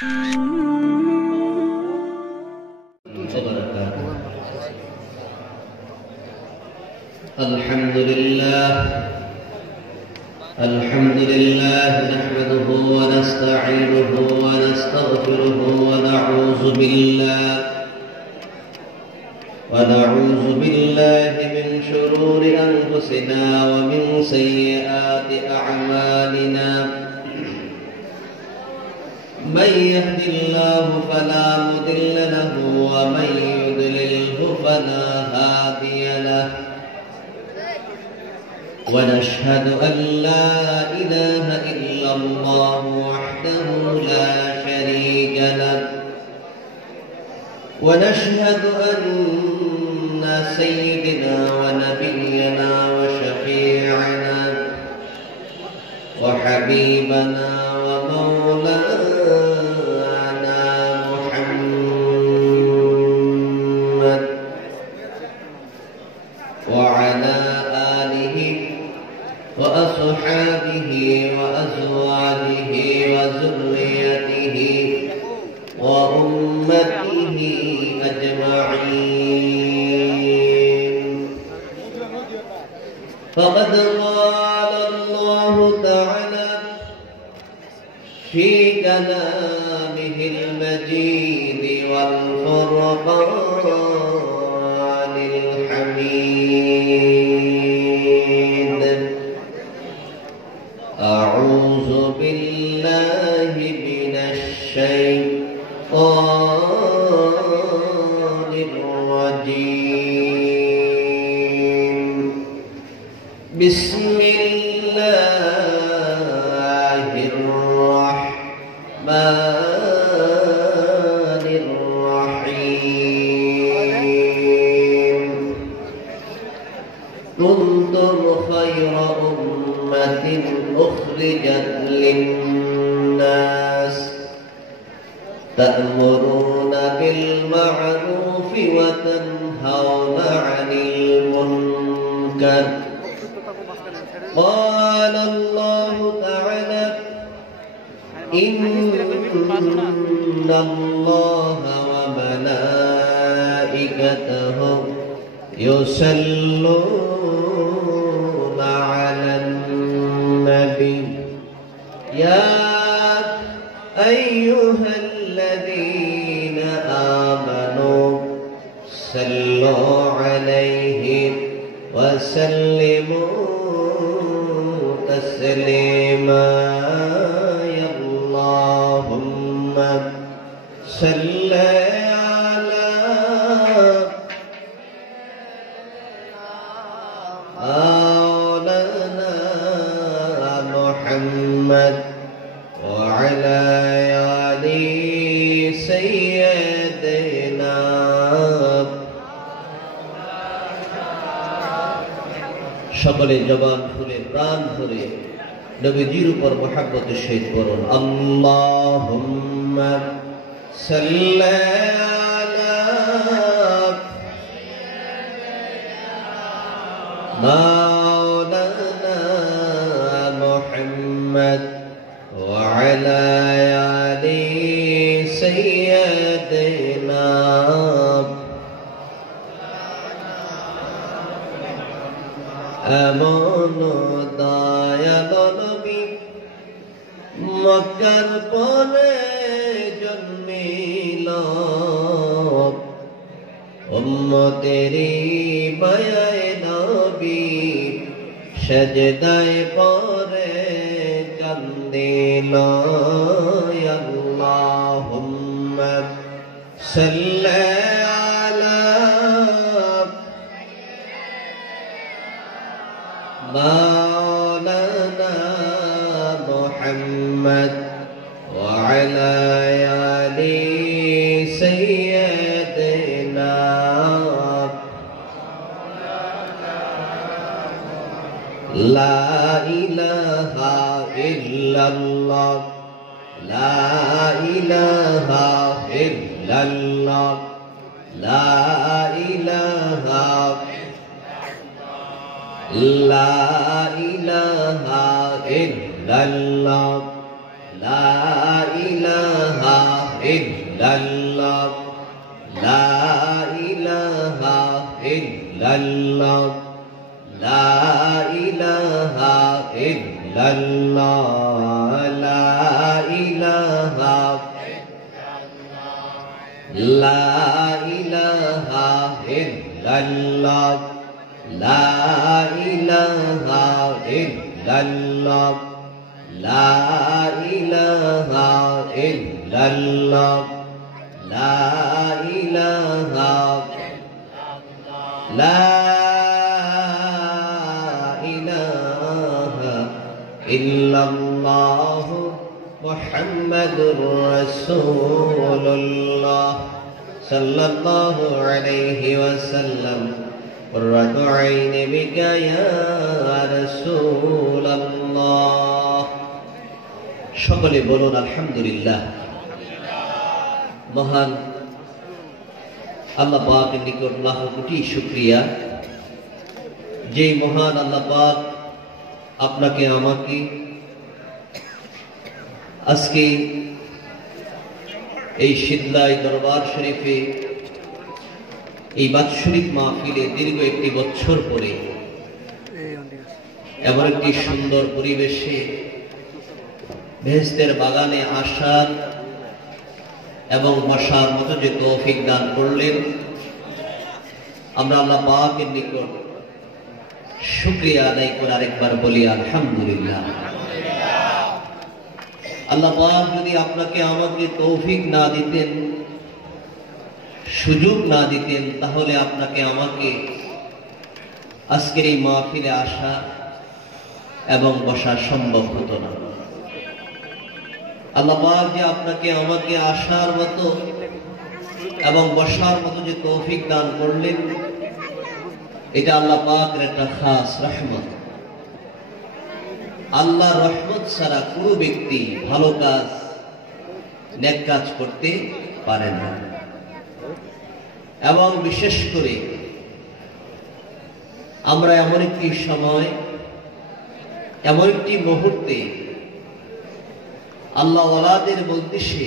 الحمد لله نحمده ونستعينه ونستغفره ونعوذ بالله من شرور أنفسنا ومن سيئات أعمالنا من يهد الله فلا مضل له ومن يضلله فلا هادي له ونشهد أن لا إله إلا الله وحده لا شريك له ونشهد أن سيدنا ونبينا وشفيعنا وحبيبنا ومولانا محمد وعلى آله وأصحابه وأزواجه وذريته وأمته أجمعين. فقد قال الله تعالى في كلامه المجيد والفرقان الحميد: أعوذ بالله من الشيطان الرجيم. بسم الله الرحمن الرحيم. كنتم خير أمة أخرجت للناس تأمرون بالمعروف وتنهون عن المنكر. قال الله تعالى: إن الله وملائكته يصلون على النبي يا أيها الذين آمنوا صلوا عليه وسلموا تسليما. يا اللهم صل على مولانا محمد وعلى آل سيدنا. সকলে জবান খুলে প্রাণ ভরে নবীজির উপর মহব্বতের সহিত পড়ুন: আল্লাহুম্মা সাল্লি আলা মাওলানা মুহাম্মদ ওয়া আলা আলি সাইয়্যিদিনা। এমন দয়াল নবী মক্কার পরে জন্মিল, উম্মতেরি মায়ায় নবী সেজদায় পরে কান্দিল। আল্লাহুম্মা সাল্লি আলা مولانا محمد وعلى آل سيدنا. لا إله إلا الله لا إله إلا الله لا إله لا إله إلا الله لا إله ইল্লাল্লাহ লা ইলাহা ইল্লাল্লাহ লা ইলাহা ইল্লাল্লাহ লা ইলাহা লা ইলাহা ইল্লাল্লাহ লা ইলাহা ইল্লাল্লাহ লা ইলাহা ইল্লাল্লাহ লা ইলাহা লা ইলাহা ইল্লাল্লাহ মুহাম্মাদুর রাসূলুল্লাহ সাল্লাল্লাহু আলাইহি ওয়াসাল্লাম কুররাতু আইনি বিকা ইয়া রাসূলুল্লাহ। সকলে বলুন আলহামদুলিল্লাহ। মহান আল্লাহ পাকের নিকট লাখো কোটি শুকরিয়া, যে মহান আল্লাহ পাক আপনাকে আমাকে আজকে এই শীতলাই দরবার শরীফে এই বাৎসরিক মাহফিলে দীর্ঘ একটি বছর পরে এমন একটি সুন্দর পরিবেশে বেহেশতের বাগানে আসার এবং বসার মতো যে তৌফিক দান করলেন, আমরা আল্লাহ পাকের নিকট শুকরিয়া আদায় করে আরেকবার বলি আলহামদুলিল্লাহ। আল্লাহ পাক যদি আপনাকে আমাকে তৌফিক না দিতেন, সুযোগ না দিতেন, তাহলে আপনাকে আমাকে আজকের এই মাহফিলে আসা এবং বসা সম্ভব হতো না। আল্লাহ পাক যে আপনাকে আমাকে আসার মতো এবং বসার মতো যে তৌফিক দান করলেন, এটা আল্লাহ পাকের একটা খাস রহমত। আল্লাহর রহমত ছাড়া কোনো ব্যক্তি ভালো কাজ, নেক কাজ করতে পারে না। এবং বিশেষ করে আমরা এমন একটি সময়, এমন একটি মুহূর্তে আল্লাহ ওয়ালাদের বলতেছে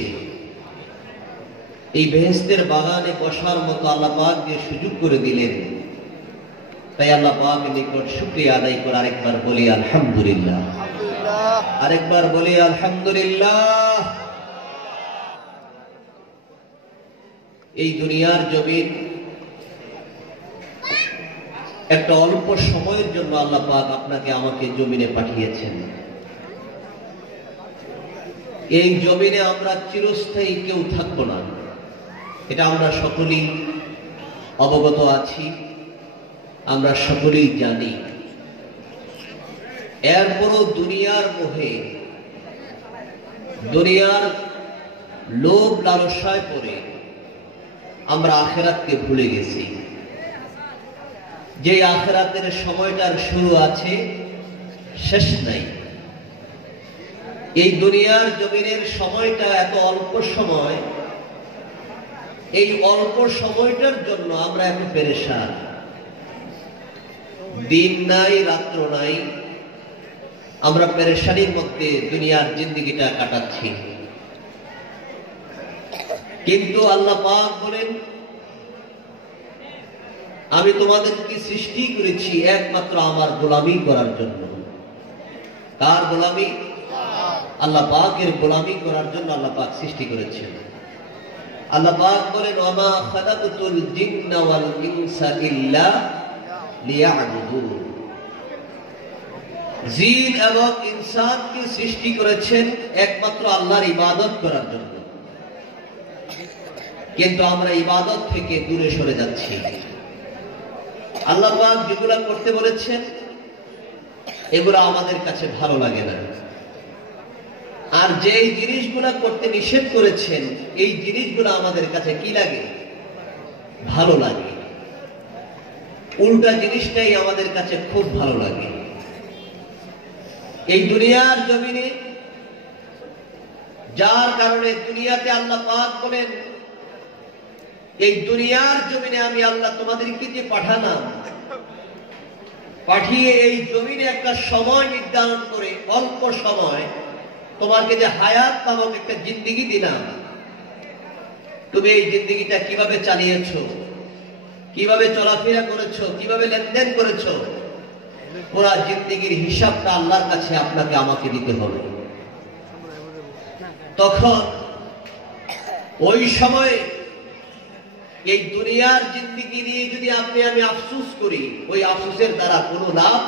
এই বেহেশতের বাগানে বসার মতো আল্লাহ পাক যে সুযোগ করে দিলেন, তাই আল্লাহ পাকের নিকট শুকরিয়া আদায় করে আরেকবার বলি আলহামদুলিল্লাহ। আরেকবার বলি আলহামদুলিল্লাহ। এই দুনিয়ার জমিন একটা অল্প সময়ের জন্য আল্লাহ পাক আপনাকে আমাকে জমিনে পাঠিয়েছেন। এই জমিনে আমরা চিরস্থায়ী কেউ থাকবো না, এটা আমরা সকলেই অবগত আছি, আমরা সকলেই জানি। এরপরও দুনিয়ার মোহে, দুনিয়ার লোভ লালসায় পড়ে আমরা আখিরাতকে ভুলে গেছি। যে আখিরাতের সময়টার শুরু আছে, শেষ নাই। এই দুনিয়ার জমিনের সময়টা এত অল্প সময়, এই অল্প সময়টার জন্য আমরা এত পেরেশান। দিন নাই, রাত্র নাই, আমরা পেরেশানির মধ্যে দুনিয়ার জিন্দেগিটা কাটাচ্ছি। কিন্তু আল্লাহ পাক বলেন, আমি তোমাদেরকে সৃষ্টি করেছি একমাত্র আমার গোলামি করার জন্য। কার গোলামি? আল্লাহ পাকের গোলামি করার জন্য আল্লাহ পাক সৃষ্টি করেছেন। আল্লাহ পাক বলেন, ওয়ামা খালাকতুল জিন্না ওয়াল ইনসা ইল্লা লিয়াবুদুন। জিন এবং ইনসানকে সৃষ্টি করেছেন একমাত্র আল্লাহর ইবাদত করার জন্য। কিন্তু আমরা ইবাদত থেকে দূরে সরে যাচ্ছি। আল্লাহ পাক যেগুলা করতে বলেছেন এগুলা আমাদের কাছে ভালো লাগে না, আর যেই জিনিসগুলা করতে নিষেধ করেছেন এই জিনিসগুলা আমাদের কাছে কি লাগে? ভালো লাগে। উল্টা জিনিসটাই আমাদের কাছে খুব ভালো লাগে। এই দুনিয়ার জমিনে, যার কারণে দুনিয়াতে আল্লাহ পাক বলেন, এই দুনিয়ার জমিনে আমি আল্লাহ তোমাদেরকে যে পাঠালাম, পাঠিয়ে এই জমিনে একটা সময় নির্ধারণ করে অল্প সময় তোমাকে যে হায়াত নামক একটা জিন্দেগি দিলাম, তুমি এই জিন্দেগিটা কিভাবে চালিয়েছো, কিভাবে চলাফেরা করেছো, কিভাবে লেনদেন করেছো, পুরা জিন্দেগির হিসাবটা আল্লাহর কাছে আপনাকে আমাকে দিতে হবে। তখন ওই সময়ে এই দুনিয়ার জিন্দেগি নিয়ে যদি আমি আফসোস করি, ওই আফসোসের দ্বারা কোনো লাভ।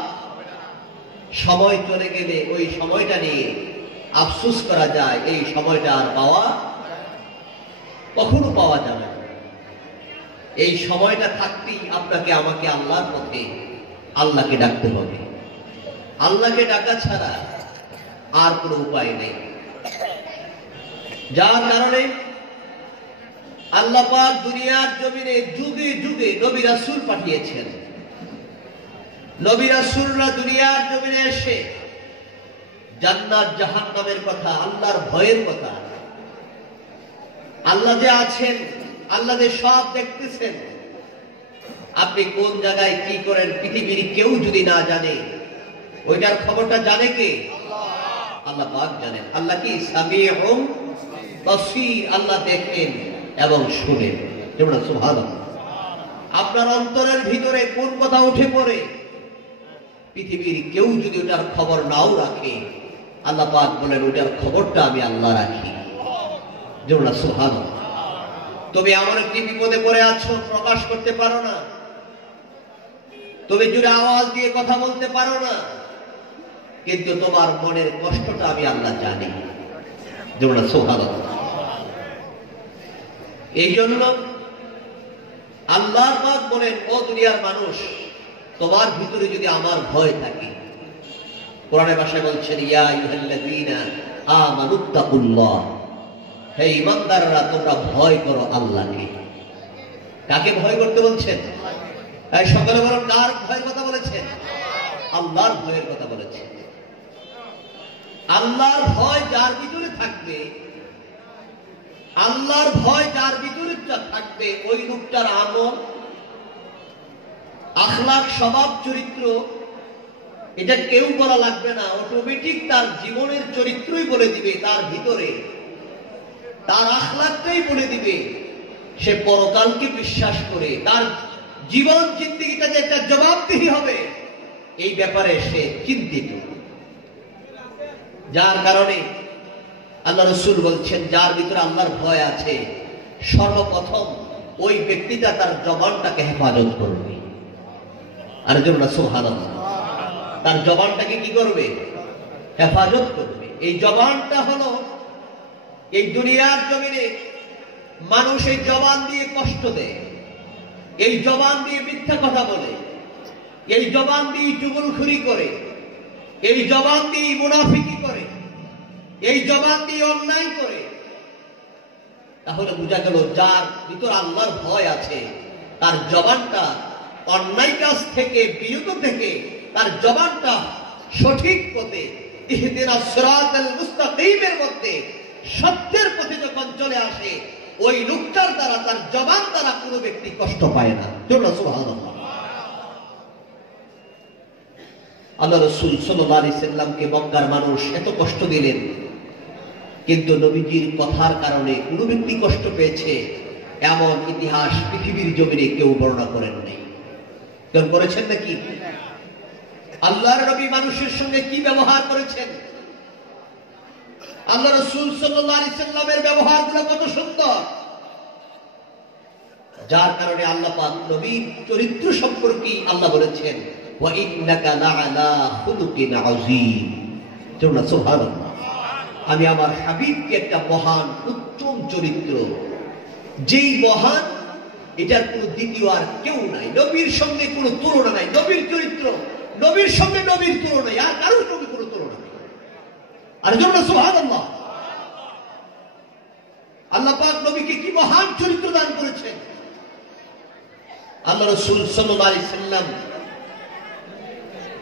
সময় চলে গেলে ওই সময়টা নিয়ে আফসোস করা যায়, এই সময়টা আর কখনো পাওয়া যাবে না। এই সময়টা থাকতেই আপনাকে আমাকে আল্লাহর পথে আল্লাহকে ডাকতে হবে। আল্লাহকে ডাকা ছাড়া আর কোনো উপায় নেই। যার কারণে আল্লাহ পাক দুনিয়ার জমিনে যুগে যুগে নবী রাসূল পাঠিয়েছেন। নবী রাসূলরা দুনিয়ার জমিনে এসে জান্নাত জাহান্নামের কথা, আল্লাহর ভয়ের কথা, আল্লাহ যে আছেন, আল্লাহ যে সব দেখতেছেন, আপনি কোন জায়গায় কি করেন পৃথিবীর কেউ যদি না জানে, ওইটার খবরটা জানে কে? আল্লাহ পাক জানেন। আল্লাহ কি সামিউন বাসীর, আল্লাহ দেখেন এবং শুনেন। যেমন সুবহানাল্লাহ। আপনার অন্তরের ভিতরে কোন কথা উঠে পড়ে পৃথিবীর কেউ যদি ওটার খবর নাও রাখে, আল্লাহ পাক বলেন ওটার খবরটা আমি আল্লাহ রাখি। যেমন সুবহানাল্লাহ। তুমি এমন একটি বিপদে পড়ে আছো, প্রকাশ করতে পারো না, তুমি জুড়ে আওয়াজ দিয়ে কথা বলতে পারো না, কিন্তু তোমার মনের কষ্টটা আমি আল্লাহ জানি। যেমন সুবহানাল্লাহ। এই জন্য আল্লাহ পাক বলেন, ও দুনিয়ার মানুষ, তোমার ভিতরে যদি আমার ভয় থাকে, কোরআনের ভাষায় বলছেন ইয়া আইয়ুহাল্লাযীনা আমানুত্তাকুল্লাহ, হে ঈমানদাররা তোমরা ভয় করো আল্লাহকে। কাকে ভয় করতে বলছেন? এই সকলে বলেন, কার ভয়ের কথা বলেছেন? আল্লাহর ভয়ের কথা বলেছেন। আল্লাহর ভয় যার ভিতরে থাকবে, আল্লাহর ভয় যার ভিতরে থাকবে, ওই লোকটার আমল, আখলাক, স্বভাব, চরিত্র, এটা কেউ বলা লাগবে না, অটোমেটিক তার জীবনের চরিত্রই বলে দিবে, তার ভিতরে তার আখলাকটাই বলে দিবে। সে পরকালকে বিশ্বাস করে তার জীবন জিন্দেগিটা যে একটা জবাবদিহি হবে, এই ব্যাপারে সে চিন্তিত। যার কারণে আল্লাহ রাসূল বলছেন, যার ভিতরে আল্লাহর ভয় আছে, সর্বপ্রথম ওই ব্যক্তিটা তার জবানটাকে হেফাজত করবে। আর যেন সুবহানাল্লাহ, তার জবানটাকে কি করবে? হেফাজত করবে। এই জবানটা হলো, এই দুনিয়ার জমিনে মানুষ এই জবান দিয়ে কষ্ট দেয়, এই জবান দিয়ে মিথ্যা কথা বলে, এই জবান দিয়ে চুগলখুরি করে, এই জবান দিয়ে মুনাফিকি করে, এই জবান দিয়ে অন্যায় করে। তাহলে বোঝা গেল যার ভিতর আল্লাহর ভয় আছে, তার জবানটা অন্যায় কাজ থেকে বিরত থেকে, তার জবানটা সঠিক পথে, ইহদিনাস সিরাতাল মুস্তাকিমের মধ্যে, সত্যের পথে যখন চলে আসে, ওই লোকটার দ্বারা, তার জবান দ্বারা কোনো ব্যক্তি কষ্ট পায় না। সুবহানাল্লাহ। আল্লাহ রাসূল সাল্লাল্লাহু আলাইহি সাল্লামকে মক্কার মানুষ এত কষ্ট দিলেন, কিন্তু নবীজির কথার কারণে কোনো ব্যক্তি কষ্ট পেয়েছে এমন ইতিহাস পৃথিবীর জমিনে কেউ বর্ণনা করেন নাই। কেউ করেছেন নাকি? আল্লাহর নবী মানুষের সঙ্গে কি ব্যবহার করেছেন, আল্লাহ রাসূল সাল্লাল্লাহু আলাইহি সাল্লামের ব্যবহারগুলো কত সুন্দর, যার কারণে আল্লাহ পাক নবীর চরিত্র সম্পর্কে আল্লাহ বলেছেন, ওয়া ইন্নাকা লাআলা খুলুকিন আযীম। সুবহানাল্লাহ। আমি আমার হাবিবকে একটা মহান উত্তম চরিত্র, যেই মহান, এটার কোনো দ্বিতীয় আর কেউ নাই, নবীর সঙ্গে কোনো তুলনা নাই। নবীর চরিত্র, নবীর সঙ্গে নবীর তুলনা নাই, আর কারোর সঙ্গে কোনো তুলনা নেই। আর জন্য সুবহানাল্লাহ, আল্লাহ পাক নবীকে কি মহান চরিত্র দান করেছেন। আল্লাহ রাসূল সাল্লাল্লাহু আলাইহি সাল্লাম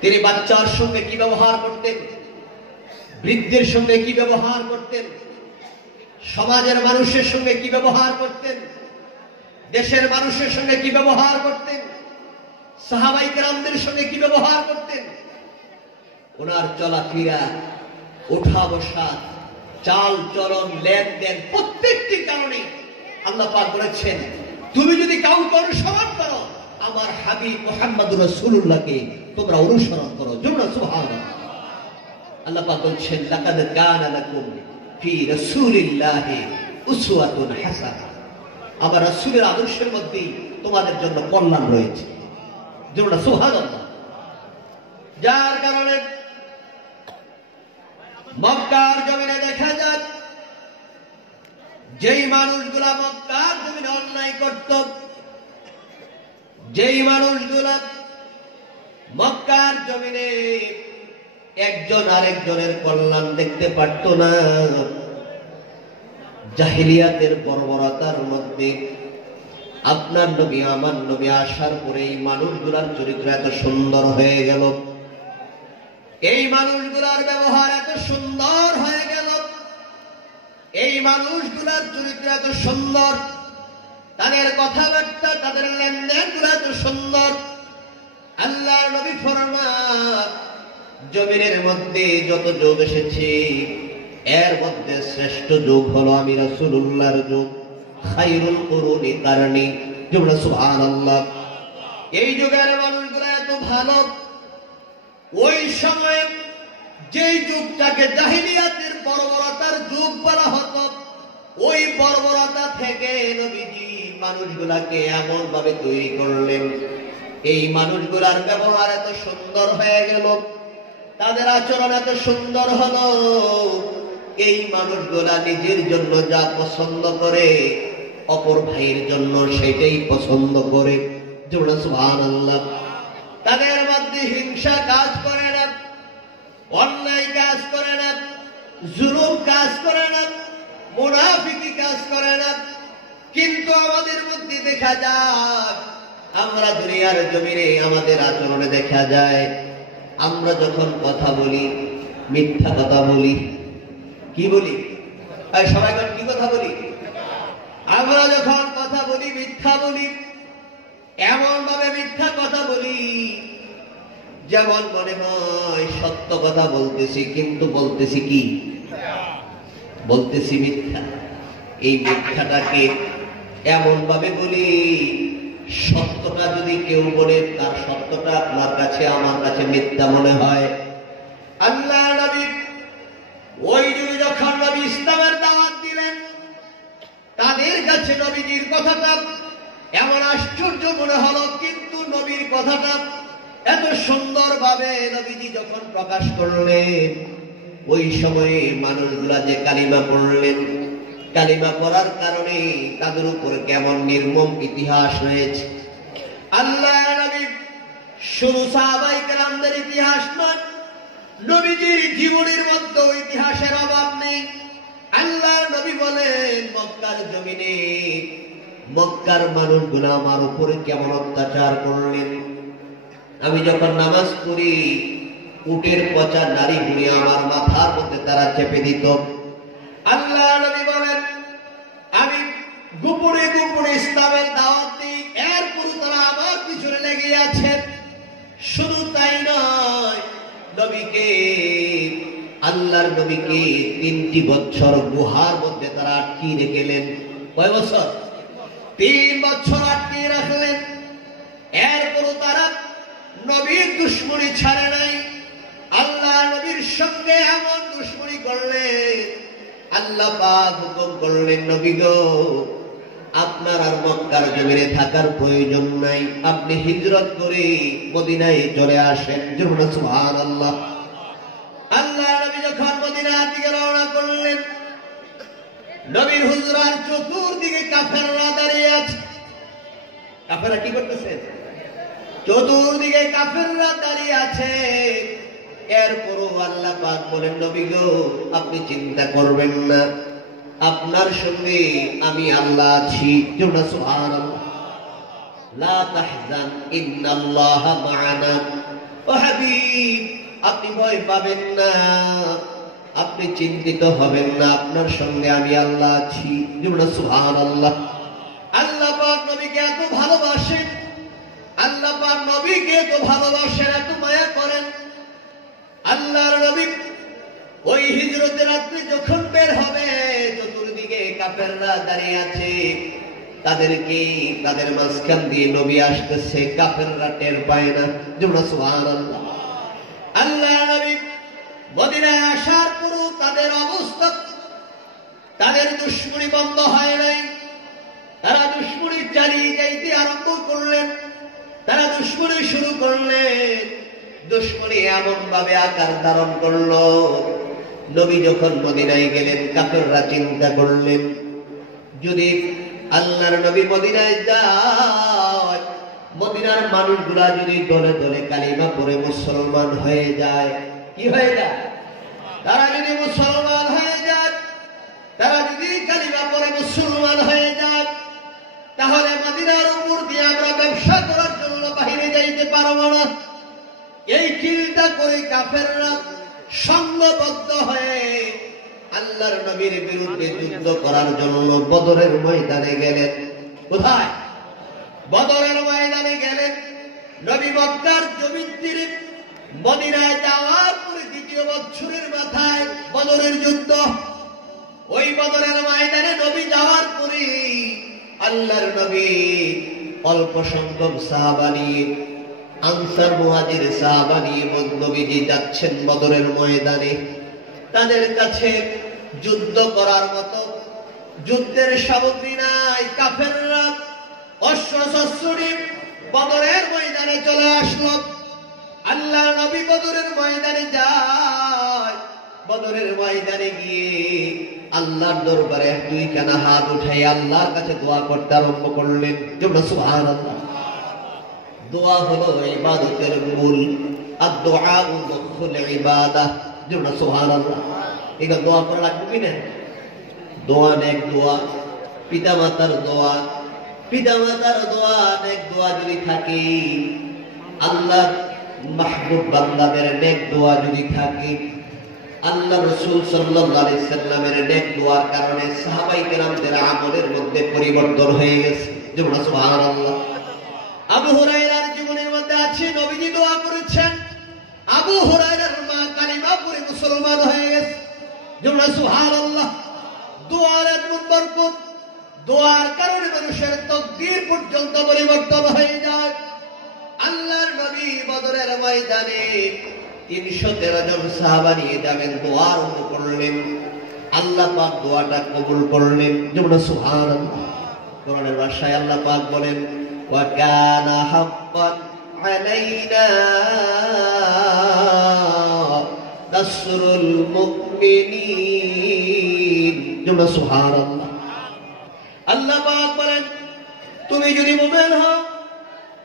তিনি বাচ্চার সঙ্গে কি ব্যবহার করতেন, বৃদ্ধের সঙ্গে কি ব্যবহার করতেন, সমাজের মানুষের সঙ্গে কি ব্যবহার করতেন, দেশের মানুষের সঙ্গে কি ব্যবহার করতেন, সাহাবায়ে কেরামদের সঙ্গে কি ব্যবহার করতেন, ওনার চলাফেরা, ওঠা বসা, চাল চলন, লেনদেন, প্রত্যেকটির কারণে আল্লাহ পাক বলেছেন, তুমি যদি কাউকে অনুসরণ করো, আমার হাবিব মুহাম্মদুর রাসূলুল্লাহকে তোমরা অনুসরণ করো। জোরে সুবহানাল্লাহ। আল্লাহ পাক বলছেন, লাকাদ কানা লাকুম ফি রাসূলিল্লাহি উসওয়াতুন হাসানাহ। আমার রাসূলের আদর্শের মধ্যে তোমাদের জন্য কল্যাণ রয়েছে। জোরে সুবহানাল্লাহ। যার কারণে মক্কার জমিনে দেখা যায়, যেই মানুষগুলা মক্কার জমিনে অন্যায় করত, যেই মানুষগুলা মক্কার জমিনে একজন আরেকজনের কল্যাণ দেখতে পারত না, জাহিলিয়াতের বর্বরতার মধ্যে আপনার নবী আমার নবী আসার পরে এই মানুষগুলার চরিত্র এত সুন্দর হয়ে গেল, এই মানুষগুলার ব্যবহার এত সুন্দর হয়ে গেল, এই মানুষগুলার চরিত্র এত সুন্দর, তাদের কথাবার্তা তাদের লেনদেন গুলো এত সুন্দর। আল্লাহর নবী ফরমান, জমিনের মধ্যে যত যুগ এসেছে এর মধ্যে শ্রেষ্ঠ যুগ হলো আমি রাসূলুল্লাহর যুগ। খায়রুল কুরুনি কারনি। জোরে সুবহানাল্লাহ। এই যুগের মানুষগুলো এত ভালো, ওই সময় যেই যুগটাকে জাহিলিয়াতের বর্বরতার যুগ বলা হতো, ওই বর্বরতা থেকে নবীজি মানুষগুলাকে এমন ভাবে তৈরি করলেন, এই মানুষগুলার ব্যবহার এত সুন্দর হয়ে গেল, তাদের আচরণ এত সুন্দর হলো, এই মানুষগুলা নিজের জন্য যা পছন্দ করে অপর ভাইয়ের জন্য সেটাই পছন্দ করে। জোরে সুবহানাল্লাহ। তাদের মধ্যে হিংসা কাজ করে না, অন্যায় কাজ করে না, জুলুম কাজ করে না, মুনাফিকি কাজ করে না। কিন্তু আমাদের মধ্যে দেখা যায়, আমরা দুনিয়ার জমিনে আমাদের আচরণে দেখা যায়, আমরা যখন কথা বলি মিথ্যা কথা বলি। কি বলি? সবাই কি কথা বলি? আমরা যখন কথা বলি মিথ্যা বলি, এমন ভাবে মিথ্যা কথা বলি যেমন মনে হয় সত্য কথা বলতেছি, কিন্তু বলতেছি কি? বলতেছি মিথ্যা। এই মিথ্যাটাকে এমন ভাবে বলি, সত্যটা যদি কেউ বলে তার সত্যটা আপনার কাছে আমার কাছে মিথ্যা মনে হয়। আল্লাহ নবী ওই যুগে যখন নবী ইসলামের দাওয়াত দিলেন, তাদের কাছে নবীজির কথাটা এমন আশ্চর্য মনে হলো, কিন্তু নবীর কথাটা এত সুন্দর ভাবে নবীজি যখন প্রকাশ করলেন, ওই সময়ে মানুষগুলা যে কালিমা পড়লেন, কালিমা পড়ার কারণে তাদের উপর কেমন নির্মম ইতিহাস রয়েছে। আল্লাহ নবী শুধু সাহাবায়ে কেরামদের ইতিহাস নয়, নবীজির জীবনের মধ্যে ইতিহাসের অভাব নেই। আল্লাহর নবী বলেন, মক্কার জমিনে মক্কার মানুষগুলো আমার উপরে কেমন অত্যাচার করলেন। আমি যখন নামাজ পড়ি, উটের পচা নারী বুড়ি আমার মাথার মধ্যে তারা চেপে দিত। আল্লাহ নবী বলেন, আমি গোপনে গোপনে ইসলামের দাওয়াত দিই, এরপর তারা আমার পিছনে লেগে আছে। শুধু তাই নয়, নবীকে আল্লাহর নবীকে 3টি বছর গুহার মধ্যে তারা আটকিয়ে রেখেলেন। কয় বছর? 3 বছর আটকিয়ে রাখলেন। এরপর তারা নবীর দুশমনি ছাড়ে নাই। আল্লাহ নবীর সঙ্গে এমন দুশমনি করলেন, আল্লাহ পাক হুকুম করলেন, নবী গো, আপনার আর মক্কার জমিনে থাকার প্রয়োজন নাই, আপনি হিজরত করে মদিনায় চলে আসেন। জোরে সুবহানাল্লাহ। আল্লাহ নবী যখন মদিনার দিকে রওনা করলেন, নবীর হুজরার চতুর্দিকে কাফেররা দাঁড়িয়ে আছে। কাফেররা কি করতেছে? চতুর্দিকে কাফেররা দাঁড়িয়ে আছে। এরপরও আল্লাহ পাক বলেন, নবী গো, আপনি চিন্তা করবেন না, আপনার সঙ্গে আমি আল্লাহ আছি। জোরে সুবহানাল্লাহ। লা তাহজান ইন্নাল্লাহা মা'ানা। ও হাবিব, আপনি ভয় পাবেন না, আপনি চিন্তিত হবেন না, আপনার সঙ্গে আমি আল্লাহ আছি। জোরে সুবহানাল্লাহ। আল্লাহ পাক নবীকে এত ভালোবাসেন, আল্লাহ পাক নবীকে এত ভালোবাসেন, এত মায়া করেন। আল্লাহর নবী ওই হিজরতের রাত্রে যখন বের হবে, চতুর্দিকে কাফেররা দাঁড়িয়ে আছে, তাদেরকে তাদের মাঝখান দিয়ে নবী আসতেছে, কাফেররা টের পায় না। সুবহানাল্লাহ। আল্লাহ নবী মদিনায় আসার পরও তাদের অবস্থা, তাদের দুশমনি বন্ধ হয় নাই। তারা দুশমনি চালিয়ে যাইতে আরম্ভ করলেন, তারা দুশমনি শুরু করলেন। দুশমনি এমন ভাবে আকার ধারণ করলো, নবী যখন মদিনায় গেলেন কাফেররা চিন্তা করলেন, যদি আল্লাহর নবী মদিনায় যায়, মদিনার মানুষগুলা যদি দলে দলে কালিমা পড়ে মুসলমান হয়ে যায়, কি হয়ে যায়? তারা যদি মুসলমান হয়ে যায়, তারা যদি কালিমা পড়ে মুসলমান হয়ে যায়, তাহলে মদিনার উপর দিয়ে আমরা ব্যবসা করার জন্য বাহিরে যাইতে পারবো না। এই চিন্তা করে কাফেররা সংঘবদ্ধ হয়ে আল্লাহর নবীর বিরুদ্ধে যুদ্ধ করার জন্য বদরের ময়দানে গেলেন। কোথায়? বদরের ময়দানে গেলেন। নবী মক্কার জমিন তীরে মদিনায় যাওয়ার পরে দ্বিতীয় বছরের মাথায় বদরের যুদ্ধ। ওই বদরের ময়দানে নবী যাওয়ার পরে আল্লাহর নবী অল্প সংখ্যক সাহাবা নিয়ে, আনসার মুহাজির সাহাবা নিয়ে নবীজি যাচ্ছেন বদরের ময়দানে। তাদের কাছে যুদ্ধ করার মতো যুদ্ধের সামগ্রী নাই। কাফেররা অস্ত্র শস্ত্র নিয়ে বদরের ময়দানে চলে আসলো। আল্লাহ নবী বদরের ময়দানে যায়। বদরের ময়দানে গিয়ে আল্লাহর দরবারে দুইখানা হাত উঠাই আল্লাহর কাছে দোয়া করতে আরম্ভ করলেন। সুবহানাল্লাহ। দোয়া হলো ইবাদতের মূল, আর দোয়া মুখুল ইবাদাহ। সুবহানাল্লাহ। এটা দোয়া করা লাগবে কি না? দোয়া নেক দোয়া, পিতামাতার দোয়া, পিতামাতার দোয়া নেক দোয়া যদি থাকে, আল্লাহ মাহবুব বান্দাদের নেক দোয়া যদি থাকে, আল্লাহ রাসূল সাল্লাল্লাহু আলাইহি সাল্লামের নেক দোয়ার কারণে সাহাবায়ে কেরামদের আমলের মধ্যে পরিবর্তন হয়ে গেছে। সুবহানাল্লাহ। আবু হুরায়রার জীবনের মধ্যে আছে, নবীজি দোয়া করেছেন, আবু হুরায়রার মা কালিমা পড়ে মুসলমান হয়ে গেছে। সুবহানাল্লাহ। দোয়ার এমন বরকত, দোয়ার কারণে মানুষের তাকদীর পর্যন্ত পরিবর্তন হয়ে যায়। আল্লাহর নবী বদরের ময়দানে 313 জন সাহাবা নিয়ে যাবেন, দোয়া আরম্ভ করলেন। আল্লাহ পাক দোয়াটা কবুল করলেন। সুবহানাল্লাহ। কোরআনের ভাষায় আল্লাহ পাক বলেন, ওয়া কানা হাক্কান আলাইনা নাসরুল মুমিনিন। সুবহানাল্লাহ। আল্লাহ পাক বলেন, তুমি যদি মুমিন হও,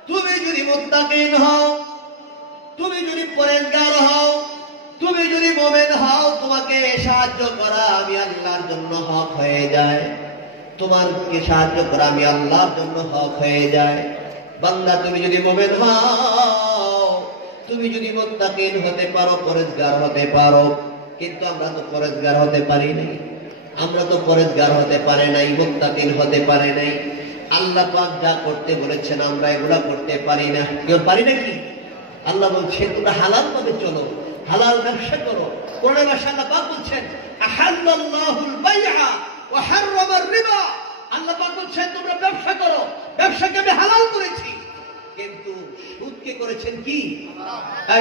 তুমি যদি মুত্তাকিন হও, তুমি যদি পরেজগার হও, তুমি যদি মুমিন হও, তোমাকে সাহায্য করা আমি আল্লাহর জন্য হক হয়ে যায়। তোমাকে সাহায্য করা আমি আল্লাহর জন্য হক হয়ে যায়। বান্দা তুমি যদি মুমিন হও, তুমি যদি মুত্তাকিন হতে পারো, পরেজগার হতে পারো, কিন্তু আমরা তো পরেজগার হতে পারি নাই, আমরা তো পরেজগার হতে পারে নাই, মুত্তাকিন হতে পারে নাই। আল্লাহ পাক যা করতে বলেছেন আমরা এগুলা করতে পারি না। কেউ পারি নাকি? আল্লাহ বলছেন তোমরা হালাল ভাবে চলো, হালাল ব্যবসা করো। কোরআনে আল্লাহ পাক বলছেন, আহাল্লাল্লাহুল বাইআ ওয়া হাররামার রিবা। আল্লাহ পাক বলছেন তোমরা ব্যবসা করো, ব্যবসাকে আমি হালাল করেছি। কিন্তু সুদকে করেছেন কি?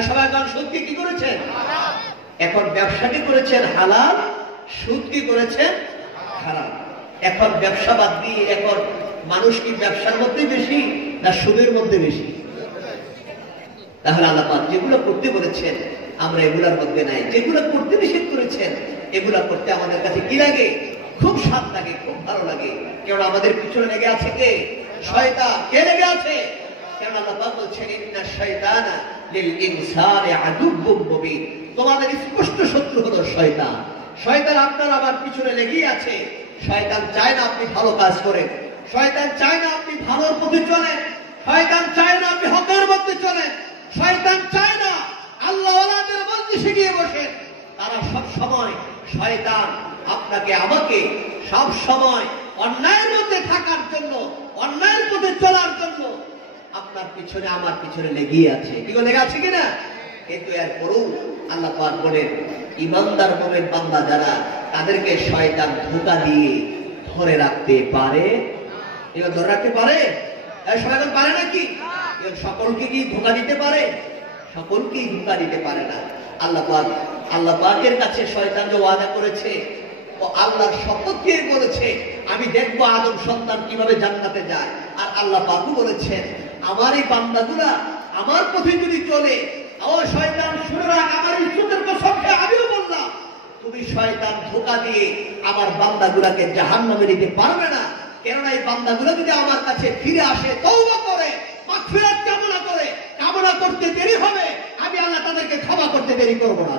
সবাই কারণ সুদকে কি করেছেন? এখন ব্যবসাকে করেছেন হালাল, সুদকে করেছেন হারাম। এখন ব্যবসা বাদ দিয়ে এখন মানুষ কি ব্যবসার মধ্যে বেশি না সুদের মধ্যে বেশি? তাহলে আল্লাহ পাক যেগুলো করতে বলেছেন আমরা এগুলার মধ্যে নাই, যেগুলো করতে নিষেধ করেছেন এগুলা করতে আমাদের কাছে কি লাগে? খুব স্বাদ লাগে, খুব ভালো লাগে। কেন আমাদের পিছনে লেগে আছে কে? শয়তান। কে লেগে আছে? কেন আল্লাহ পাক বলছেন, ইন্না শাইতানা লিল ইনসানি আদুউম মুবিন। তোমাদের স্পষ্ট শত্রু হলো শয়তান। শয়তান আপনার আমার পিছনে লেগেই আছে। শয়তান চায় না আপনি ভালো কাজ করেন, শয়তান চায় না আপনি ভালোর পথে চলেন, শয়তান চায় না আপনি হকের মধ্যে চলেন, শয়তান চায় না আল্লাহওয়ালাদের মজলিসে গিয়ে বসেন। তারা সব সময় শয়তান আপনাকে আমাকে সব সময় অন্যায়ের মধ্যে থাকার জন্য, অন্যায়ের পথে চলার জন্য আপনার পিছনে আমার পিছনে লেগেই আছে। কি লেগে আছে কিনা? কিন্তু এরপরও আল্লাহ পাক বলেন, ইমানদার মুমিন বান্দা যারা, তাদেরকে শয়তান ধোঁকা দিয়ে ধরে রাখতে পারে? এবার ধরে রাখতে পারে? সবাই পারে নাকি? সকলকে কি ধোঁকা দিতে পারে? সকলকেই ধোঁকা দিতে পারে না। আল্লাহ পাকের কাছে শয়তান যে ওয়াদা করেছে, ও আল্লাহর শপথ দিয়ে বলেছে আমি দেখবো আদম সন্তান কিভাবে জান্নাতে যায়। আর আল্লাহ পাকও বলেছেন আমার এই বান্দাগুলা আমার পথে যদি চলে, ও শয়তান শুনে রাখ, আমার ইজ্জতের কসম খেয়ে আমিও বললাম তুমি শয়তান ধোঁকা দিয়ে আমার বান্দাগুলাকে জাহান্নামে নিতে পারবে না। কেননা এই বান্দাগুলো যদি আমার কাছে ফিরে আসে, তওবা করে, মাগফিরাত কামনা করতে দেরি হবে, আমি আল্লাহ তাদেরকে ক্ষমা করতে দেরি করব না।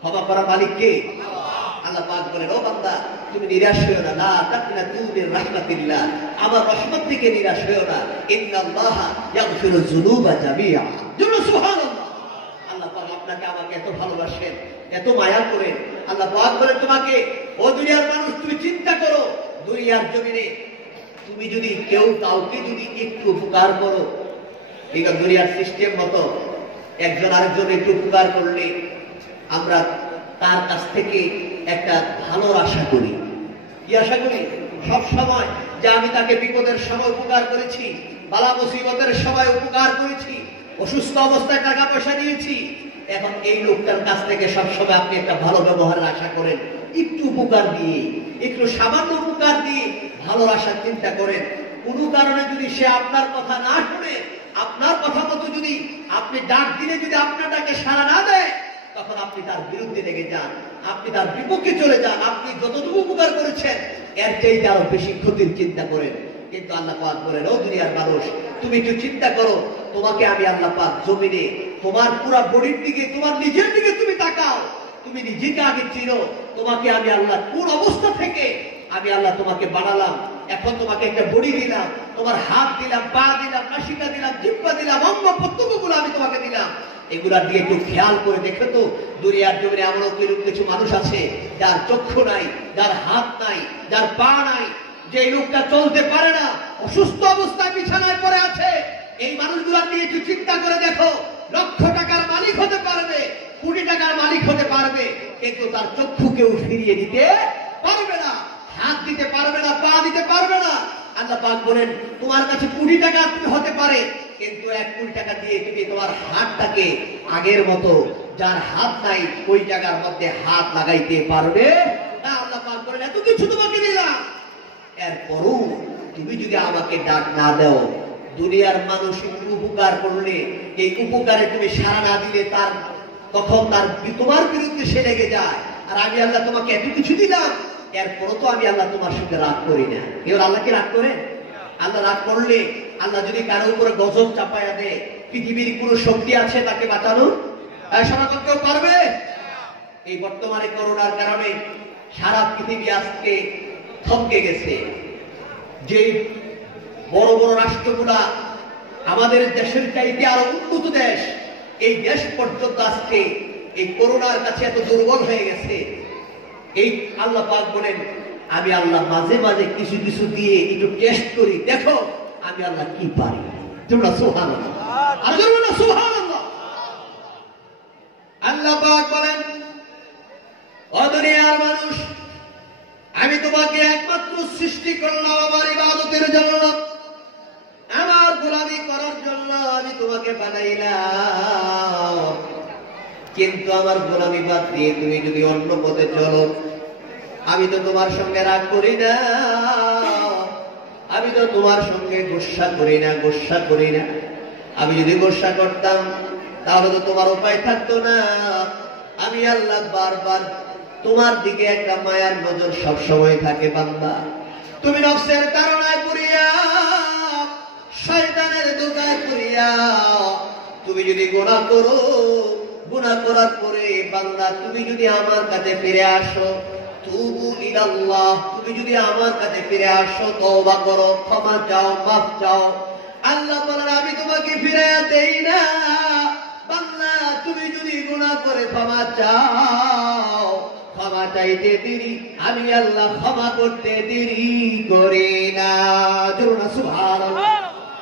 ক্ষমা করার মালিক কে? আল্লাহ পাক বলেন ও বান্দা তুমি নিরাশ হয়ো না, লা তাকনাতু মির রাহমাতিল্লাহ, আমার রহমত থেকে নিরাশ হয়ো না। ইন্নাল্লাহা ইয়াগফিরু যুনুবা জামিআ। সুবহানাল্লাহ। আল্লাহ পাক আপনাকে আমাকে এত ভালোবাসেন, এত মায়া করেন। আল্লাহ পাক বলেন তোমাকে, ও দুনিয়ার মানুষ তুমি চিন্তা করো, দুনিয়ার জমিনে তুমি যদি কেউ কাউকে যদি একটু উপকার করো, এই দুনিয়ার সিস্টেম মতো একজন আরেকজন একটু উপকার করলে আমরা তার কাছ থেকে একটা ভালো আশা করি। কি আশা করি? সব সময় যে আমি তাকে বিপদের সময় উপকার করেছি, বালা মুসিবতের সময় উপকার করেছি, অসুস্থ অবস্থায় টাকা পয়সা দিয়েছি, এখন এই লোকটার কাছ থেকে সবসময় আপনি একটা ভালো ব্যবহারের আশা করেন। একটু উপকার দিয়ে, একটু সামান্য উপকার দিয়ে ভালো আশার চিন্তা করেন। কোন কারণে যদি সে আপনার কথা না শুনে, আপনার কথা মতো যদি আপনি ডাক দিলে যদি আপনাটাকে সাড়া না দেয়, তখন আপনি তার বিরুদ্ধে লেগে যান, আপনি তার বিপক্ষে চলে যান। আপনি যতটুকু উপকার করেছেন এর চাইতে আরো বেশি ক্ষতির চিন্তা করেন। কিন্তু আল্লাহ পাক বলেন ও দুনিয়ার মানুষ তুমি একটু চিন্তা করো, তোমাকে আমি আল্লাহ পাক জমিনে তোমার পুরো বডির দিকে, তোমার নিজের দিকে তুমি তাকাও, তুমি নিজেকে আগে চিনো, তোমাকে আমি আল্লাহ কোন অবস্থা থেকে আমি আল্লাহ তোমাকে বানালাম। এখন তোমাকে একটা বডি দিলাম, তোমার হাত দিলাম, পা দিলাম, নাসিকা দিলাম, জিহ্বা দিলাম, অঙ্গ প্রত্যঙ্গগুলো আমি তোমাকে দিলাম। এগুলা দিয়ে একটু খেয়াল করে দেখো তো, দুনিয়ার জমিনে এমনও কিছু মানুষ আছে যার চক্ষু নাই, যার হাত নাই, যার পা নাই, যে লোকটা চলতে পারে না, অসুস্থ অবস্থায় বিছানায় পড়ে আছে। এই মানুষগুলা নিয়ে একটু চিন্তা করে দেখো, লক্ষ টাকার মালিক হতে পারবে, কোটি টাকার মালিক হতে পারবে, কিন্তু তার চক্ষু কেউ ফিরিয়ে দিতে পারবে না, হাত দিতে পারবে না, পা দিতে পারবে না। আল্লাহ পাক বলেন তোমার কাছে কোটি টাকা তুমি হতে পারে, কিন্তু 1 কোটি টাকা দিয়ে তুমি তোমার হাতটাকে আগের মতো, যার হাত নাই ওই জায়গার মধ্যে হাত লাগাইতে পারবে না। আল্লাহ পাক বলেন এত কিছু তোমাকে দিলাম, এরপরও তুমি যদি আমাকে ডাক না দাও, দুনিয়ার মানুষ একটু উপকার করলে এই উপকারে তুমি সাড়া না দিলে তখন তোমার বিরুদ্ধে সে লেগে যায়। আর আমি আল্লাহ তোমাকে এত কিছু দিলাম, এরপরও তো আমি আল্লাহ তোমার সঙ্গে রাগ করি না। এবার আল্লাহ কি রাগ করে? আল্লাহ রাগ করলে, আল্লাহ যদি কারোর উপরে গজব চাপায়া দেয়, পৃথিবীর কোন শক্তি আছে তাকে বাঁচানো? সনাতন কেউ পারবে? এই বর্তমানে করোনার কারণে সারা পৃথিবী আজকে থমকে গেছে। যে বড় বড় রাষ্ট্রগুলা আমাদের দেশের চাইতে আরো উন্নত দেশ, এই দেশ পর্যন্ত আজকে এই করোনার কাছে এত দুর্বল হয়ে গেছে। এই আল্লাহ পাক বলেন আমি আল্লাহ মাঝে মাঝে কিছু কিছু দিয়ে একটু টেস্ট করি, দেখো আমি আল্লাহ কি পারি। তোমরা সুবহানাল্লাহ, আর তোমরা সুবহানাল্লাহ। আল্লাহ পাক বলেন ও দুনিয়ার মানুষ আমি তোমাকে একমাত্র সৃষ্টি করলাম আমার ইবাদতের জন্য, আমার গোলামি করার জন্য আমি তোমাকে বানাইলাম। কিন্তু আমার গোলামি বাদ দিয়ে তুমি যদি অন্য পথে চলো, আমি তো তোমার সঙ্গে রাগ করি না, আমি তো তোমার সঙ্গে গোসা করি না। আমি যদি গোসা করতাম তাহলে তো তোমার উপায় থাকতো না। আমি আল্লাহ বারবার তোমার দিকে একটা মায়ার নজর সব সময় থাকে। বান্দা তুমি নফসের তাড়নায় পড়িয়া, শয়তানের ধোঁকায় পড়িয়া তুমি যদি গুনাহ করো, গুনাহ করার পরে বান্দা তুমি যদি আমার কাছে ফিরে আসো, তুবু ইলাল্লাহ, তুমি যদি আমার কাছে ফিরে আসো, তওবা করো, ক্ষমা চাও, মাফ চাও, আল্লাহ বলেন আমি তোমাকে ফিরাইয়া দেই না। বান্দা তুমি যদি গুনাহ করে ক্ষমা চাও, ক্ষমা চাইতে দেরি, আমি আল্লাহ ক্ষমা করতে দেরি করি না। সুবহানাল্লাহ।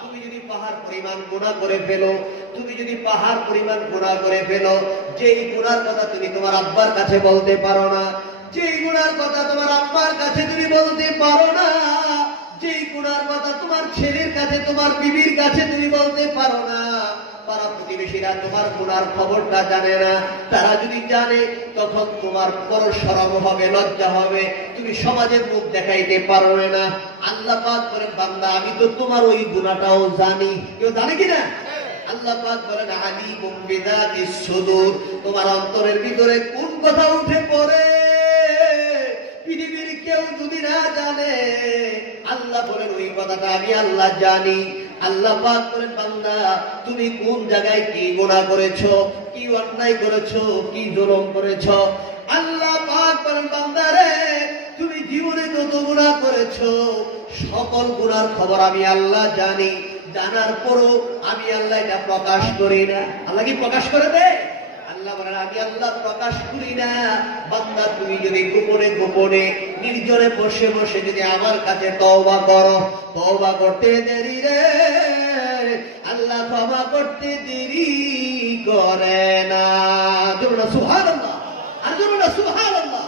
তুমি যদি পাহাড় পরিমাণ গুনাহ করে ফেলো, তুমি যদি পাহাড় পরিমাণ গুনাহ করে ফেলো, যেই গুনার কথা তুমি তোমার আব্বার কাছে বলতে পারো না, যেই গুনার কথা তোমার আম্মার কাছে তুমি বলতে পারো না, যেই গুনার কথা তোমার ছেলের কাছে তোমার বিবির কাছে তুমি বলতে পারো না, পাড়া প্রতিবেশীরা তোমার গুনার খবরটা জানে না, তারা যদি জানে তখন তোমার বড় শরম হবে, লজ্জা হবে, তুমি সমাজের মুখ দেখাইতে পারবে না। আল্লাহ পাক বলেন বান্দা আমি তো তোমার ওই গুনাহটাও জানি। কেউ জানে কিনা? আল্লাহ পাক বলেন আলিমুম বিযাতিস সুদূর, তোমার অন্তরের ভিতরে কোন কথা উঠে পড়ে পৃথিবীর কেউ যদি না জানে, আল্লাহ বলেন ওই কথাটা আমি আল্লাহ জানি। আল্লাহ পাক বলেন বান্দা তুমি কোন জায়গায় কি গুনাহ করেছো, কি অন্যায় করেছো, কি জুলুম করেছো, আল্লাহ পাক বলেন বান্দা রে তুমি জীবনে যত গুনাহ করেছো সকল গুনার খবর আমি আল্লাহ জানি। জানার পরও আমি আল্লাহ এটা প্রকাশ করি না। আল্লাহ কি প্রকাশ করে দেয়? আল্লাহ বলেন আমি আল্লাহ প্রকাশ করি না। বান্দা তুমি যদি গোপনে গোপনে নির্জনে বসে বসে যদি আমার কাছে তওবা করো, তওবা করতে দেরি রে আল্লাহ ক্ষমা করতে দেরি করে না। জোরে সুবহানাল্লাহ, আর জোরে সুবহানাল্লাহ।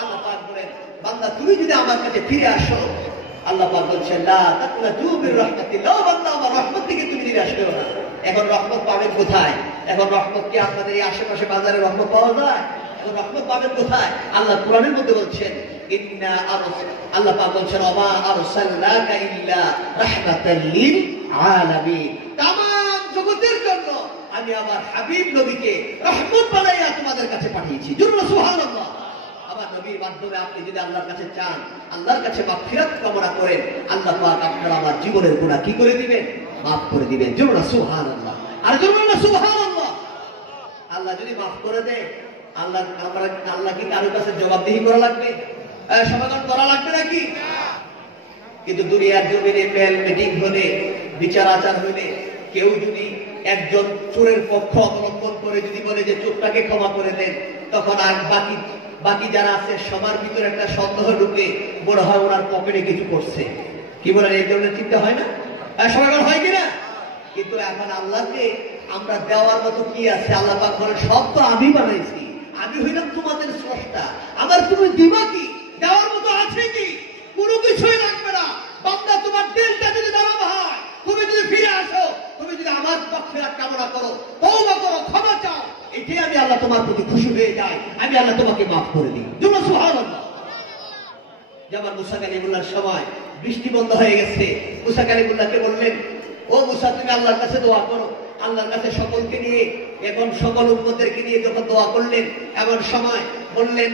আল্লাহ পাক বলেন বান্দা তুমি যদি আমার কাছে ফিরে আসো, আল্লাহ পাক বলছেন লা তাকনাতু মির রাহমাতিল্লাহ, বান্দা আমার রহমত থেকে তুমি নিরাশ করো না। এখন রহমত পাবেন কোথায়? এখন রহমত কি আপনাদের এই আশেপাশে বাজারে রহমত পাওয়া যায়? এখন রহমত পাবেন কোথায়? আল্লাহ কোরআনের মধ্যে বলছেন ইন্না আল্লাহ পাক বলছেন ওমা আরসালনাকা ইল্লা রাহমাতাল লিল আলামিন, তামাম জগতের জন্য আমি আমার হাবিব নবীকে রহমত বানাইয়া তোমাদের কাছে পাঠিয়েছি। জোরে সুবহানাল্লাহ। আমার নবীর মাধ্যমে আপনি যদি আল্লাহর কাছে চান, আল্লাহর কাছে মাগফিরাত কামনা করেন, আল্লাহ পাক আপনার আমার জীবনের গুনাহ কি করে দিবেন? মাফ করে দিবেন। জোরে সুবহানাল্লাহ, আর জোরে সুবহানাল্লাহ। আল্লাহ যদি মাফ করে দেয়, আল্লাহ কি কারোর কাছে জবাবদিহি করা লাগবে? সমাধান করা লাগবে নাকি? কিন্তু দুনিয়ার জমিনে মেল মিটিং হলে, বিচার আচার হলে কেউ যদি একজন চোরের পক্ষ অবলম্বন করে যদি বলে যে চোরটাকে ক্ষমা করে দেন, তখন আর বাকি যারা আছে সবার ভিতরে একটা সন্দেহ ঢুকে বড় হয় ওনার পকেটে কিছু করছে। কি বলেন? এই ধরনের চিন্তা হয় না? সমাধান হয় কিনা? কিন্তু এখন আল্লাহকে আমরা দেওয়ার মতো কি আছে? আল্লাহ পাক বলেন সব তো আমি বানাইছি, আমি হইলাম তোমাদের স্রষ্টা, আমার তুমি দিবা কি? দেওয়ার মতো আছে কি? কোনো কিছুই লাগবে না। বান্দা তোমার দিলটা যদি নরম হয়, তুমি যদি ফিরে আসো, তুমি যদি আমার মাগফিরাত কামনা করো, তওবা করো, ক্ষমা চাও, এটাই আমি আল্লাহ তোমার প্রতি খুশি হয়ে যাই, আমি আল্লাহ তোমাকে মাফ করে দিই। জোরে সুবহানাল্লাহ। যেমন মুসা কালিমুল্লাহর সময় বৃষ্টি বন্ধ হয়ে গেছে, মুসা কালিমুল্লাহকে বললেন ও মুসা তুমি আল্লাহর কাছে দোয়া করো। আল্লাহর কাছে সকলকে নিয়ে, এখন সকল উম্মতদেরকে নিয়ে যখন দোয়া করলেন, এমন সময় বললেন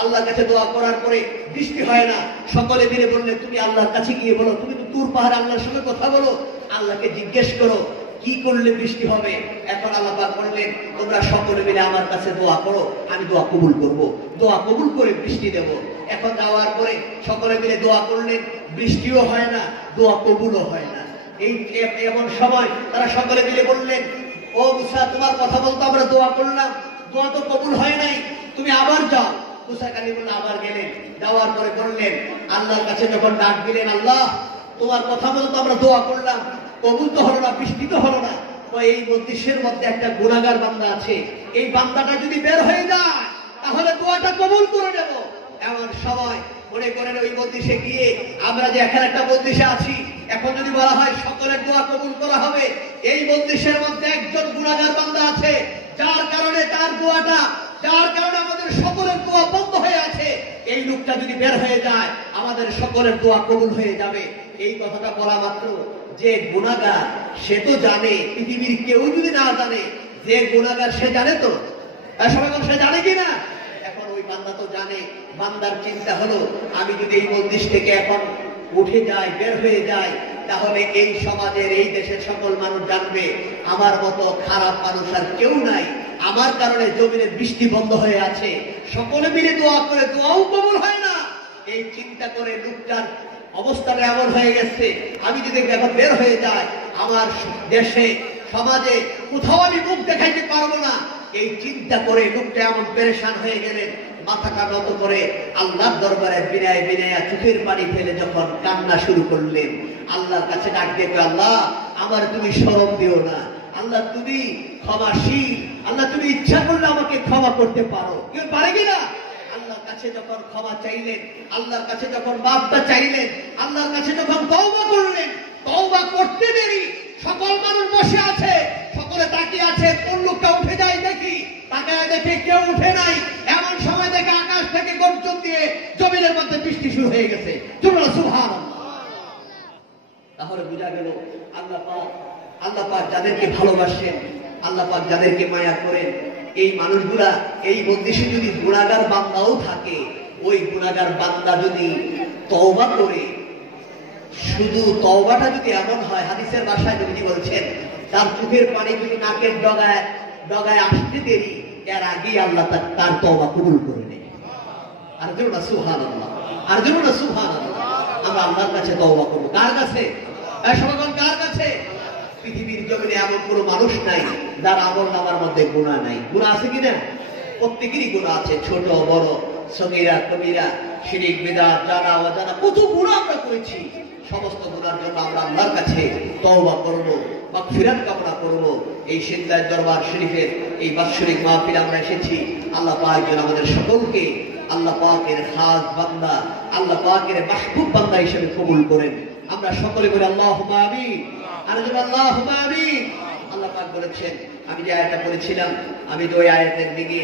আল্লাহর কাছে দোয়া করার পরে বৃষ্টি হয় না, সকলে মিলে বললেন তুমি আল্লাহর কাছে গিয়ে বলো, তুমি তো তুর পাহাড় আল্লাহর সঙ্গে কথা বলো, আল্লাহকে জিজ্ঞেস করো কি করলে বৃষ্টি হবে। এখন আল্লাহ পাক বললেন তোমরা সকলে মিলে আমার কাছে দোয়া করো, আমি দোয়া কবুল করব, দোয়া কবুল করে বৃষ্টি দেব। এখন যাওয়ার পরে সকলে মিলে দোয়া করলেন, বৃষ্টিও হয় না, দোয়া কবুলও হয় না। এই এমন সময় তারা সকলে মিলে বললেন ও মুসা তোমার কথা বলতো আমরা দোয়া করলাম, দোয়া তো কবুল হয় নাই, তুমি আবার যাও। মুসা কালিমুল্লাহ আবার গেলেন, যাওয়ার পরে বললেন আল্লাহর কাছে যখন ডাক দিলেন আল্লাহ তোমার কথা বলতো আমরা দোয়া করলাম, কবুল তো হলো না, বৃষ্টি তো হলো না, তো এই মজলিসের মধ্যে একটা গুনাহগার বান্দা আছে, এই বান্দাটা যদি বের হয়ে যায় তাহলে দোয়াটা কবুল করে নেব। এমন সময় মনে করেন ওই মজলিসে গিয়ে আমরা যে এখানে একটা মজলিসে আছি, এখন যদি বলা হয় সকলের দোয়া কবুল করা হবে, এই মজলিসের মধ্যে একজন গুনাহগার বান্দা আছে যার কারণে তার দোয়াটা, যার কারণে আমাদের সকলের দোয়া বন্ধ হয়ে আছে, এই লোকটা যদি বের হয়ে যায় আমাদের সকলের দোয়া কবুল হয়ে যাবে। এই কথাটা বলা মাত্র যে গুনাহগার সে তো জানে, পৃথিবীর কেউ যদি না জানে যে গুনাহগার সে জানে তো, সবাই সে জানে কিনা? এখন ওই বান্দা তো জানে, বান্দার চিন্তা হলো আমি যদি এই মজলিস থেকে এখন উঠে যাই, বের হয়ে যাই, তাহলে এই সমাজের এই দেশের সকল মানুষ জানবে আমার মতো খারাপ মানুষ আর কেউ নাই, আমার কারণে জমিনে বৃষ্টি বন্ধ হয়ে আছে, সকলে মিলে দোয়া করে দোয়াও কবুল হয় না। এই চিন্তা করে লোকটার অবস্থাটা এমন হয়ে গেছে, আমি যদি এখন বের হয়ে যাই আমার দেশে সমাজে কোথাও আমি মুখ দেখাইতে পারবো না, এই চিন্তা করে লোকটা এমন পেরেশান হয়ে গেলেন, মাথাটা নত করে আল্লাহর দরবারে বিনায় বিনায়া চোখের পানি ফেলে যখন কান্না শুরু করলেন, আল্লাহর কাছে ডাক দেবে আল্লাহ আমার তুমি শরম দিও না, আল্লাহ তুমি ক্ষমাশীল, আল্লাহ তুমি ইচ্ছা করলে আমাকে ক্ষমা করতে পারো। কেউ পারে কিনা? আল্লাহ কাছে যখন ক্ষমা চাইলেন, আল্লাহর কাছে যখন মাফটা চাইলেন, আল্লাহর কাছে যখন তওবা করলেন, তওবা করতে দেরি সকল মানুষ বসে আছে, সকলে তাকিয়ে আছে, কোন লোকটা উঠে যায় দেখি, তাকায় দেখে কেউ উঠে নাই। এমন সময় দেখে আকাশ থেকে গর্জন দিয়ে জমিনের মধ্যে বৃষ্টি শুরু হয়ে গেছে। সুবহানাল্লাহ। তাহলে বোঝা গেল আল্লাহ পাক যাদেরকে ভালোবাসেন, আল্লাহ পাক যাদেরকে মায়া করেন, এই মানুষগুলা এই মজলিসে যদি গুনাহগার বান্দাও থাকে, ওই গুনাহগার বান্দা যদি তওবা করে, শুধু তওবাটা যদি এমন হয়, হাদিসের ভাষায় নবীজি বলছেন তার চোখের পানি যদি নাকের ডগায় আসতে দেরি, এর আগেই আল্লাহ তার তওবা কবুল করে নেয়। আর জন্য না সুবহানাল্লাহ, আর জন্য না সুবহানাল্লাহ। আমরা আল্লাহর কাছে তওবা করব। কার কাছে? সমাগম কার কাছে? পৃথিবীর জমিনে এমন কোনো মানুষ নাই যার আমলনামার মধ্যে গুনাহ নাই। গুনাহ আছে কিনা? প্রত্যেকেরই গুনাহ আছে, ছোট বড়, সগীরা কবিরা, শিরক বিদআত, জানা অজানা কত গুনাহ আমরা করেছি। সমস্ত গুনার জন্য আমরা আল্লাহর কাছে তওবা করব, মাগফিরাত কামনা করব। এই সিদ্ধায় দরবার শরীফের এই বাৎসরিক মাহফিলে আমরা এসেছি। আল্লাহ পাক যেন আমাদের সকলকে আল্লাহ পাকের খাস বান্দা, আল্লাহ পাকের মাহবুব বান্দা হিসেবে কবুল করেন। আমরা সকলে বলি আল্লাহুম্মা আমিন। আর যদি আল্লাহুম্মা আমিন। আল্লাহ পাক বলেছেন, আমি যে আয়াতটা পড়েছিলাম, আমি তো ওই আয়াতের দিকে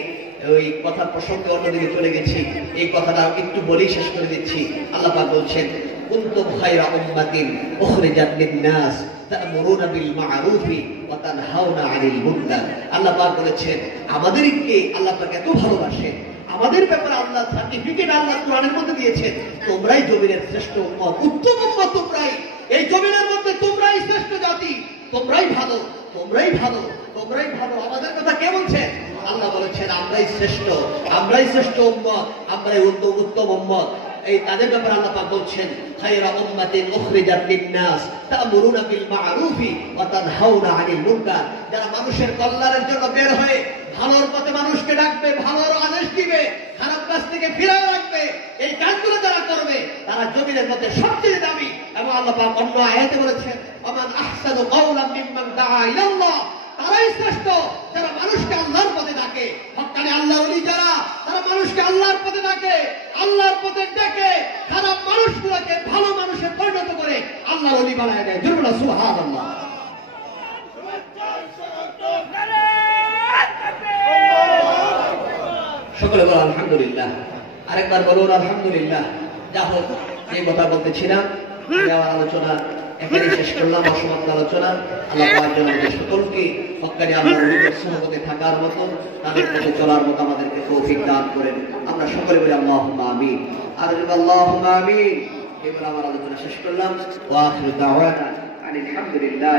ওই কথা প্রসঙ্গে অন্যদিকে চলে গেছি, এই কথাটা একটু বলেই শেষ করে দিচ্ছি। আল্লাহ পাক বলছেন, কুনতুম খায়রা উম্মাতিন উখরিজাত লিন-নাস তা'মুরুনা বিল মা'রুফি ওয়া তানহাউনা 'আনিল মুনকার। আল্লাহ পাক বলেছেন, আমাদেরকে আল্লাহ পাক এত ভালোবাসেন, আমাদের ব্যাপারে আল্লাহ সার্টিফিকেট আল্লাহ কোরআনের মধ্যে দিয়েছেন, তোমরাই জমিনের শ্রেষ্ঠ উম্মত, উত্তম উম্মত তোমরাই। এই জমিনের মধ্যে তোমরাই শ্রেষ্ঠ জাতি, তোমরাই ভালো, তোমরাই ভালো, তোমরাই ভালো। আমাদের কথা কে বলছেন? আল্লাহ বলেছেন, আমরাই শ্রেষ্ঠ, আমরাই শ্রেষ্ঠ উম্মত, আমরাই উত্তম উম্মত। এই তাদের ব্যাপারে আল্লাহ পাক বলছেন, খায়রা উম্মাতিন উখরিজাত লিন-নাস তা'মুরুনা বিল মা'রুফি ওয়া তানহাউনা 'আনিল মুনকার। যারা মানুষের কল্যাণের জন্য বের হয়ে ভালোর পথে মানুষকে ডাকবে, ভালোর আদেশ দিবে, খারাপ কাজ থেকে ফিরিয়ে রাখবে, এই কাজগুলো যারা করবে তারা জমিনের মধ্যে সবচেয়ে দামি। এবং আল্লাহ পাক অন্য আয়াতে বলেছেন, আমান আহসানু কাওলাম মিম্মান দাআ ইলাল্লাহ। তারাই শ্রেষ্ঠ যারা মানুষকে আল্লাহর পথে ডাকে। হক্কানি আল্লাহর ওলি যারা, তারা মানুষকে আল্লাহর পথে ডাকে, আল্লাহর পথে ডেকে খারাপ মানুষগুলোকে ভালো মানুষে পরিণত করে আল্লাহর ওলি বানায় দেয়। জোরে বলো সুবহানাল্লাহ। সকলে বলো আলহামদুলিল্লাহ। আরেকবার বলুন আলহামদুলিল্লাহ। যা হোক, যে কথা বলতেছিলাম, আমার আলোচনা এখানে শেষ করলাম, অসমাপ্ত আলোচনা। আল্লাহ পাক যেন আমাদের সকলকে হক্কানি আল্লাহর ওলিদের সুহবতে থাকার মতো, তাদের পথে চলার মতো আমাদেরকে তৌফিক দান করেন। আমরা সকলে বলি আল্লাহুম্মা আমিন। আর আল্লাহুম্মা আমিন। এবার আমার আলোচনা শেষ করলাম। ওয়া আখিরু দাওয়ানা আনিল হামদুলিল্লাহ।